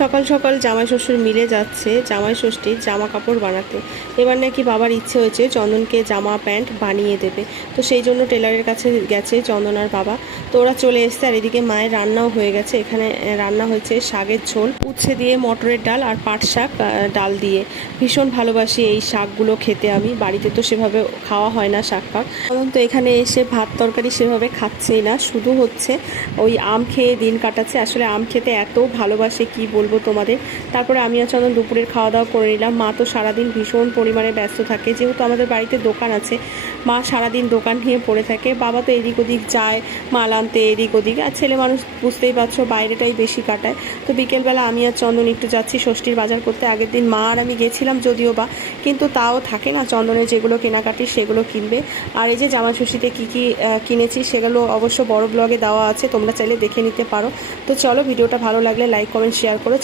সকাল সকাল জামাই ষষ্ঠীর মিলে যাচ্ছে জামাই ষষ্ঠীর জামা কাপড় বানাতে। এবার নাকি বাবার ইচ্ছে হয়েছে চন্দনকে জামা প্যান্ট বানিয়ে দেবে, তো সেই জন্য টেলারের কাছে গেছে চন্দন আর বাবা। তো ওরা চলে এসছে, আর এদিকে মায়ের রান্নাও হয়ে গেছে। এখানে রান্না হয়েছে শাকের ঝোল, উচ্ছে দিয়ে মটরের ডাল আর পাট শাক ডাল দিয়ে। ভীষণ ভালোবাসি এই শাকগুলো খেতে, আমি বাড়িতে তো সেভাবে খাওয়া হয় না শাক ফাক। চন্দন তো এখানে এসে ভাত তরকারি সেভাবে খাচ্ছেই না, শুধু হচ্ছে ওই আম খেয়ে দিন কাটাচ্ছে। আসলে আম খেতে এত ভালোবাসে কি বলবো তোমাদের। তারপরে আমি আর চন্দন দুপুরের খাওয়া দাওয়া করে নিলাম। মা তো সারাদিন ভীষণ পরিমাণে ব্যস্ত থাকে, যেহেতু আমাদের বাড়িতে দোকান আছে, মা সারাদিন দোকান নিয়ে পড়ে থাকে। বাবা তো এদিক ওদিক যায় মাল আনতে, এদিক ওদিক, আর ছেলে মানুষ বুঝতেই পারছো বাইরেটাই বেশি কাটায়। তো বিকেলবেলা আমি আর চন্দন একটু যাচ্ছি ষষ্ঠীর বাজার করতে। আগের দিন মা আর আমি গেছিলাম যদিও বা, কিন্তু তাও থাকে না চন্দনের যেগুলো কেনাকাটি সেগুলো কিনবে। আর এই যে জামা ষষ্ঠীতে কী কী কিনেছি সেগুলো অবশ্য বড় ব্লগে দেওয়া আছে, তোমরা চাইলে দেখে নিতে পারো। তো চলো, ভিডিওটা ভালো লাগলে লাইক কমেন্ট শেয়ার করো।